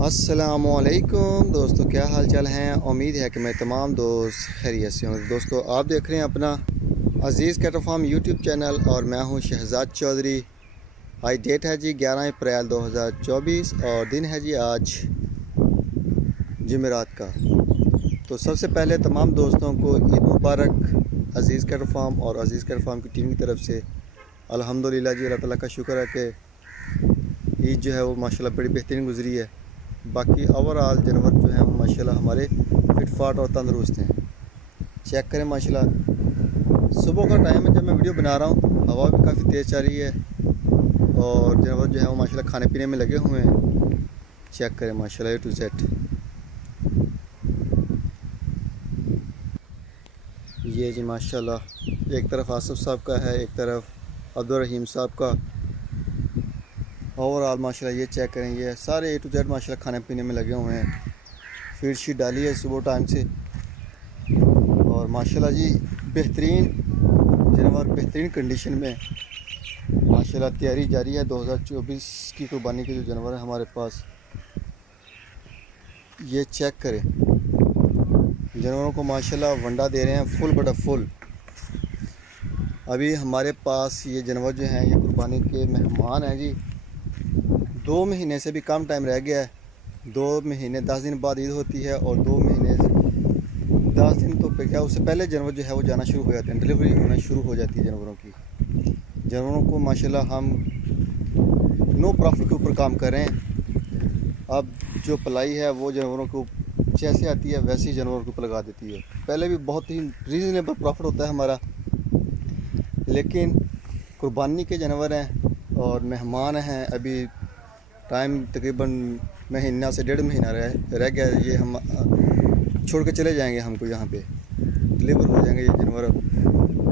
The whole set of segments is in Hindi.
अस्सलामुअलैकुम दोस्तों, क्या हाल चाल हैं। उम्मीद है कि मैं तमाम दोस्त खैरियत से होंगे। दोस्तों, आप देख रहे हैं अपना अज़ीज़ कैटल फार्म यूट्यूब चैनल और मैं हूं शहजाद चौधरी। आज डेट है जी 11 अप्रैल 2024 और दिन है जी आज जुमेरात का। तो सबसे पहले तमाम दोस्तों को ईद मुबारक। अज़ीज़ कैटल फार्म और अज़ीज़ कैटल फार्म की टीम की तरफ से अल्हम्दुलिल्लाह जी, अल्लाह ताला का शुक्र है कि ईद जो है वो माशाल्लाह बड़ी बेहतरीन गुजरी है। बाकी ओवरऑल जानवर जो हैं माशाल्लाह हमारे फिट फाट और तंदुरुस्त हैं। चेक करें माशाल्लाह, सुबह का टाइम है जब मैं वीडियो बना रहा हूँ, हवा भी काफ़ी तेज़ चल रही है और जानवर जो है वो माशाल्लाह खाने पीने में लगे हुए हैं। चेक करें माशाल्लाह A to Z। ये जी माशाल्लाह एक तरफ आसिफ साहब का है, एक तरफ अब्दुल रहीम साहब का। ओवरऑल माशाल्लाह ये चेक करें, ये सारे A to Z माशाल्लाह खाने पीने में लगे हुए हैं। फीड शीट डाली है सुबह टाइम से और माशाल्लाह जी बेहतरीन जानवर बेहतरीन कंडीशन में माशाल्लाह तैयारी जारी है। 2024 की कुर्बानी के जो जानवर है हमारे पास, ये चेक करें। जानवरों को माशाल्लाह वंडा दे रहे हैं फुल बटा फुल। अभी हमारे पास ये जानवर जो हैं ये कुर्बानी के मेहमान हैं जी। 2 महीने से भी कम टाइम रह गया है। 2 महीने 10 दिन बाद ईद होती है और 2 महीने 10 दिन तो क्या उससे पहले जानवर जो है वो जाना शुरू हो जाते हैं, डिलीवरी होना शुरू हो जाती है जानवरों की। जानवरों को माशाल्लाह हम नो प्रॉफिट के ऊपर काम कर रहे हैं। अब जो पलाई है वो जानवरों को जैसे आती है वैसे ही जानवरों के ऊपर लगा देती है। पहले भी बहुत ही रीज़नेबल प्रॉफिट होता है हमारा, लेकिन कुर्बानी के जानवर हैं और मेहमान हैं। अभी टाइम तकरीबन महीना से 1.5 महीना रह गया। ये हम छोड़ के चले जाएंगे, हमको यहाँ पे डिलीवर हो जाएंगे ये जानवर।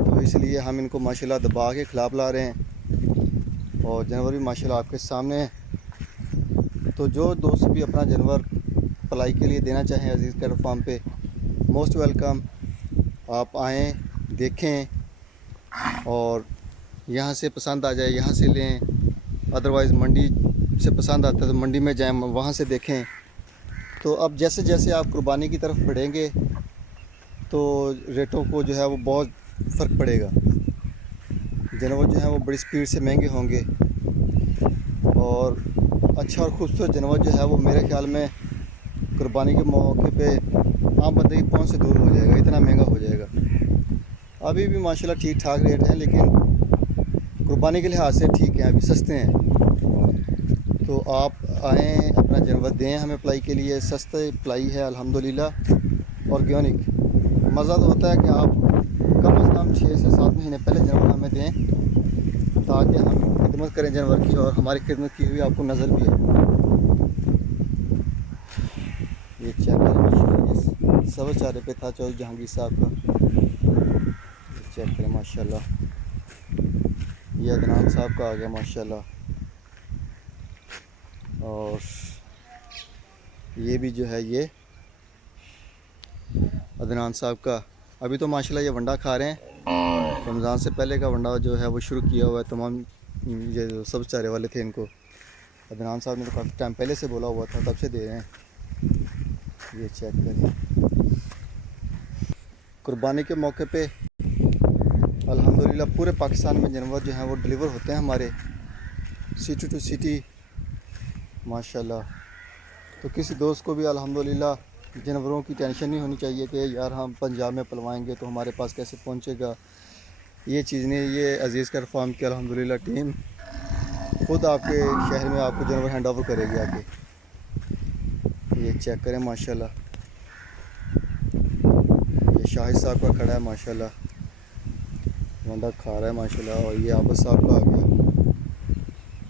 तो इसलिए हम इनको माशाल्लाह दबा के खिला पिला रहे हैं और जानवर भी माशाल्लाह आपके सामने हैं। तो जो दोस्त भी अपना जानवर पलाई के लिए देना चाहें अज़ीज़ कैटल फार्म पे, मोस्ट वेलकम। आप आएँ, देखें और यहाँ से पसंद आ जाए यहाँ से लें। अदरवाइज़ मंडी से पसंद आता है तो मंडी में जाएं, वहाँ से देखें। तो अब जैसे जैसे आप कुर्बानी की तरफ बढ़ेंगे तो रेटों को जो है वो बहुत फ़र्क पड़ेगा। जानवर जो है वो बड़ी स्पीड से महंगे होंगे और अच्छा और खूबसूरत जानवर जो है वो मेरे ख्याल में कुर्बानी के मौके पे आम बंदे की पहुंच से दूर हो जाएगा, इतना महंगा हो जाएगा। अभी भी माशाल्लाह ठीक ठाक रेट हैं, लेकिन कुर्बानी के लिहाज से ठीक है, अभी सस्ते हैं। तो आप आएँ, अपना जानवर दें हमें पलाई के लिए। सस्ते पलाई है अल्हम्दुलिल्लाह, ऑर्गेनिक। मज़ा तो होता है कि आप कम से कम 6 से 7 महीने पहले जानवर हमें दें ताकि हम खिदमत करें जानवर की और हमारी खिदमत की हुई आपको नज़र भी आए। ये चेक करें, ये सब चारे पे था चौधरी जहांगीर साहब का। ये चेक करें माशाल्लाह, ये अदनान साहब का आ गया माशाल्लाह। और ये भी जो है ये अदनान साहब का। अभी तो माशाल्लाह ये वंडा खा रहे हैं। रमज़ान से पहले का वंडा जो है वो शुरू किया हुआ है। तमाम ये जो सब चारे वाले थे इनको अदनान साहब ने तो काफ़ी टाइम पहले से बोला हुआ था, तब से दे रहे हैं। ये चेक करें, कुर्बानी के मौके पे अल्हम्दुलिल्लाह पूरे पाकिस्तान में जानवर जो हैं वो डिलीवर होते हैं हमारे, सिटी टू सिटी माशाल्लाह। तो किसी दोस्त को भी अल्हम्दुलिल्लाह जानवरों की टेंशन नहीं होनी चाहिए कि यार हम पंजाब में पलवाएंगे तो हमारे पास कैसे पहुंचेगा। ये चीज़ नहीं, ये अज़ीज़ कैटल फार्म की अल्हम्दुलिल्लाह टीम खुद आपके शहर में आपको जानवर हैंड ओवर करेगी आके। ये चेक करें माशाल्लाह, ये शाहिद साहब का खड़ा है माशाल्लाह, वंडा खा रहा है माशाल्लाह। और ये आबद साहब का आ गया।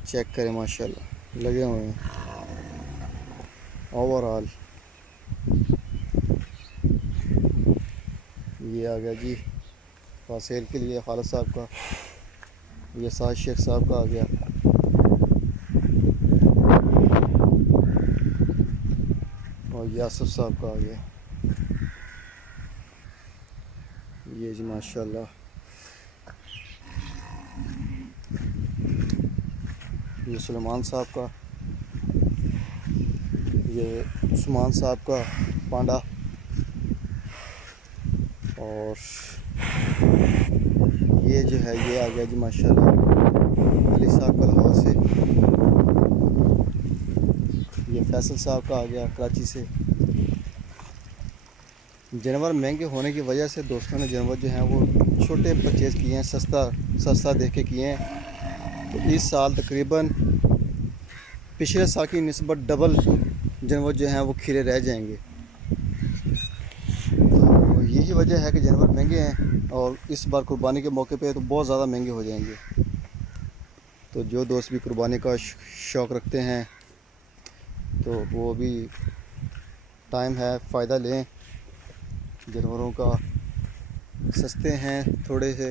चेक करें माशाल्लाह, लगे हुए हैं। ओवरऑल ये आ गया जी फासेल के लिए खालिद साहब का। ये साज शेख साहब का आ गया। और ये आसिफ साहब का आ गया। ये जी माशाल्लाह, ये सुलेमान साहब का। ये उस्मान साहब का पांडा, और ये जो है ये आ गया जी माशाल्लाह अली साहब का लाहौर से। ये फैसल साहब का आ गया कराची से। जानवर महंगे होने की वजह से दोस्तों ने जानवर जो हैं वो छोटे परचेज़ किए हैं, सस्ता देख के किए हैं। तो इस साल तकरीबन पिछले साल की निस्बत डबल जानवर जो हैं वो खीरे रह जाएंगे। तो यही वजह है कि जानवर महंगे हैं, और इस बार कुर्बानी के मौके पे तो बहुत ज़्यादा महंगे हो जाएंगे। तो जो दोस्त भी कुर्बानी का शौक़ रखते हैं तो वो भी टाइम है, फ़ायदा लें जानवरों का। सस्ते हैं थोड़े से।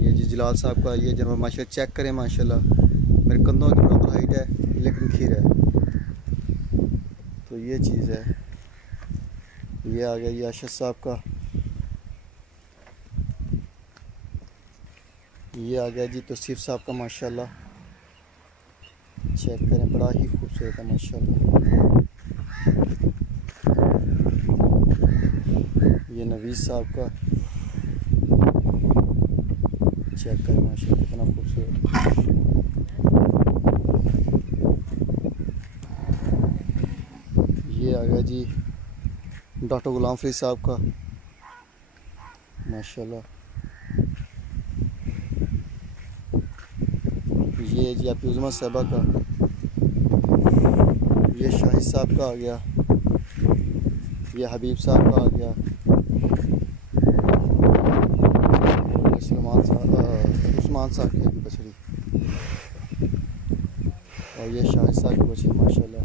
ये जी जलाल साहब का ये जानवर माशाल्लाह चेक करें, माशाल्लाह मेरे कंधों के बराबर हाइट है लेकिन खीर है। तो ये चीज़ है। ये आ गया ये आशिष साहब का। ये आ गया जी तौसीफ साहब का, माशाल्लाह चेक करें, बड़ा ही खूबसूरत है माशाल्लाह। ये नवीस साहब का चेक करें, माशाल्लाह कितना खूबसूरत। ये आ गया जी डॉक्टर गुलाम फरीद साहब का, माशाल्लाह। ये जी आप उज़मा साहबा का। ये शाहिद साहब का आ गया। ये हबीब साहब का आ गया। उस्मान साहब की अभी बछड़ी, और ये शाहिद साहब की बछड़ी माशाल्लाह।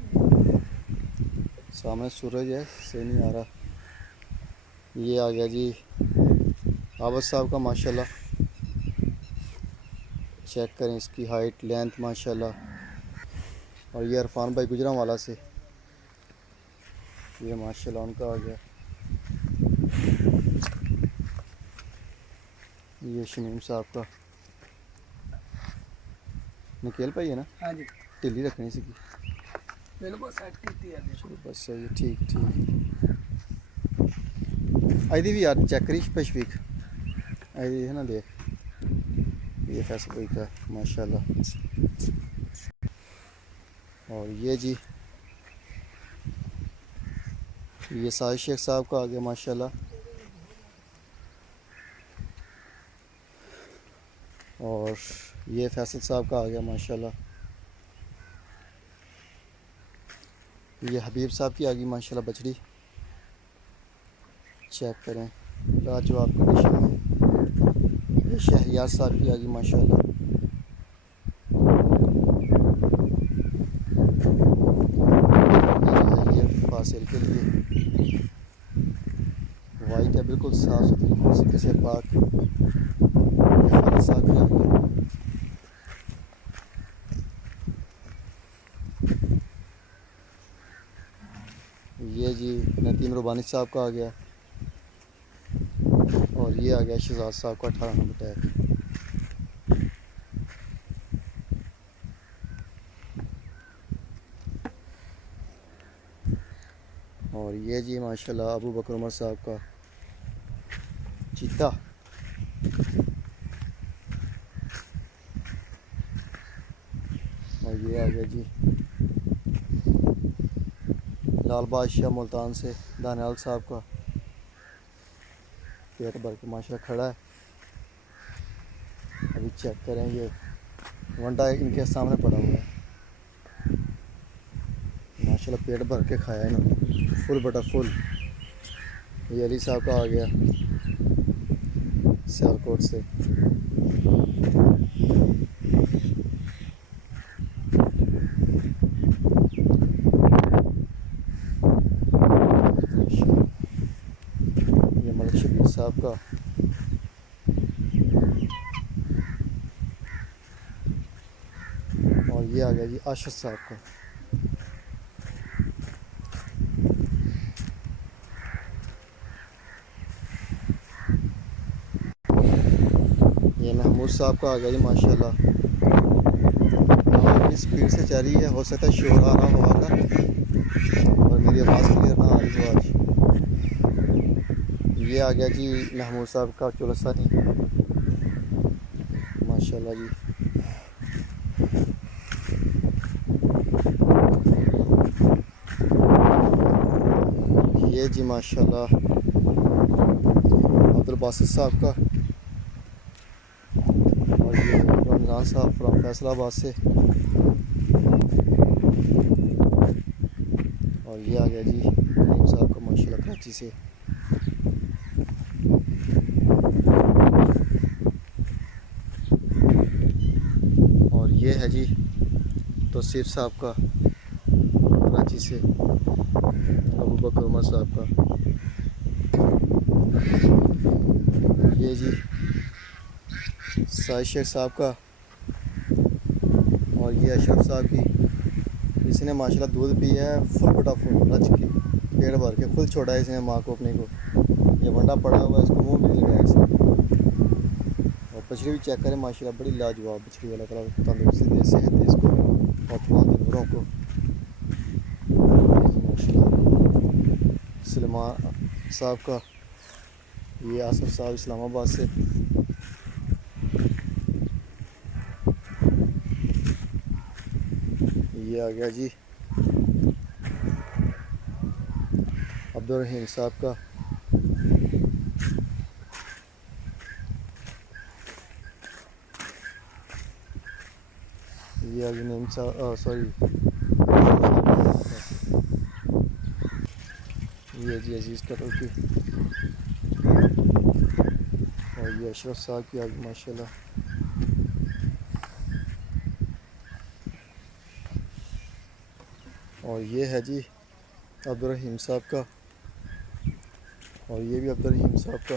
सामने सूरज है, सही नहीं आ रहा। ये आ गया जी आबद साहब का, माशाल्लाह चेक करें इसकी हाइट लेंथ माशाल्लाह। और ये इरफान भाई गुजरांवाला से, ये माशाल्लाह उनका आ गया। ये शमीम साहब का निकेल पाई है ना? हाँ जी, ढिली रखनी सी बिल्कुल सेट की है। चलो बस सही है, ठीक ठीक। आई दी भी यार चेक करी स्पेसिफिक आई दी है ना, देख ये फैसल भाई का माशाल्लाह। और ये जी ये साहिद शेख साहब का आ गया माशाल्लाह। और ये फैसल साहब का आ गया माशाल्लाह। ये हबीब साहब की आ गई माशाल्लाह बछड़ी, चेक करें लाजवाब कंडीशन में। ये शहरियार साहब की आ गई माशाल्लाह। ये फासिल के लिए वाइट है, बिल्कुल साफ सुथरी से पाक। ये खालिद साहब की आ गई। ये जी नदीम रुबानी साहब का आ गया। और ये आ गया शहजाद साहब का 18 नंबर टैग। और ये जी माशाल्लाह अबू बकर उमर साहब का चीता। और ये आ गया जी लाल बादशाह मुल्तान से दानियाल साहब का, पेट भर के माशाल्लाह खड़ा है। अभी चेक करें, ये वंडा इनके सामने पड़ा हुआ है माशाल्लाह, पेट भर के खाया इन्होंने फुल बटा फुल। ये अली साहब का आ गया सियालकोट से। ये मलिक शबीर साहब का। और ये आ गया जी आशिष साहब का। ये महमूद साहब का आ गया जी माशाल्लाह। बड़ी स्पीड से चल रही है, हो सकता है शोर आ रहा हो हवा का और मेरी आवाज़ क्लियर ना आ रही हो आज। ये आ गया जी महमूद साहब का चोलस्तानी, माशाल्लाह जी। ये जी माशाल्लाह अब्दुल बासित साहब का, और ये रमज़ान साहब फ्रॉम फैसलाबाद से, और ये आ गया जी नईम साहब का माशाल्लाह कराची से। और ये है जी तौसीफ साहब का कराची से, अबू बकर उमर साहब का। ये जी साहिद शेख साहब का, और ये अशरफ साहब की। इसने माशाल्लाह दूध पिया है फुल फटाफट रच के, पेट भर के खुद छोड़ा है इसने माँ को अपने को। ये वंडा पड़ा हुआ है, इसको मुंह भी नहीं लगाया इसने। और बछड़ी भी चेक करें माशाल्लाह बड़ी लाजवाब बछड़ी वाला, तंदुरुस्ती दे सेहत दे इसको और तमाम जानवरों को। माशाल्लाह सलमान साहब का, ये आसफ साहब इस्लामाबाद से। ये आ गया जी अब्दुल रहीम साहब का। ये आ गया नईम साहब, सॉरी ये जी अजीज़ कटल की, और ये अशरफ साहब की आगे माशाल्लाह। और ये है जी अब्दुल रहीम साहब का, और ये भी अब्दुल रहीम साहब का।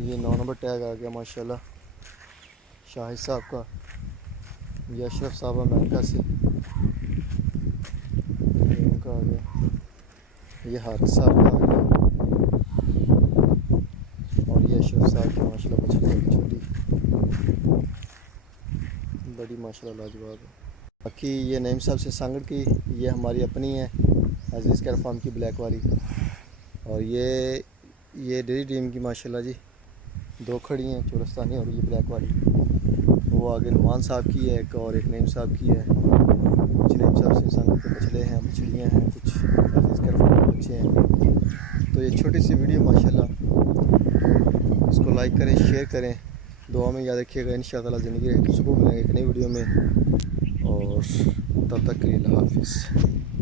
ये 9 नंबर टैग आ गया माशाल्लाह शाहिद साहब का। ये अशरफ साहब अमेरिका से, ये उनका आ गया। ये हारिस साहब का आ गया, और ये अशरफ साहब की माशाल्लाह बछड़ी छोटी बड़ी माशाल्लाह लाजवाब है। बाकी ये नईम साहब से सांगड़ की, ये हमारी अपनी है अजीज़ केयर फार्म की ब्लैक वाली। और ये डेरी टीम की माशाल्लाह जी 2 खड़ी हैं, चोलस्तानी और ये ब्लैक वाली। वो आगे नुमान साहब की है एक, और एक नईम साहब की है। कुछ नईम साहब से सांगड़ के बछड़े हैं, बछड़ियाँ हैं, कुछ अजीज़ केयर फार्म के बच्चे हैं। तो ये छोटी सी वीडियो माशाल्लाह, इसको लाइक करें, शेयर करें, दुआ में याद रखिएगा। इंशाअल्लाह ज़िंदगी सुकून मिलेंगे एक नई वीडियो में, और तब तक के लिए अल्लाह हाफिज़।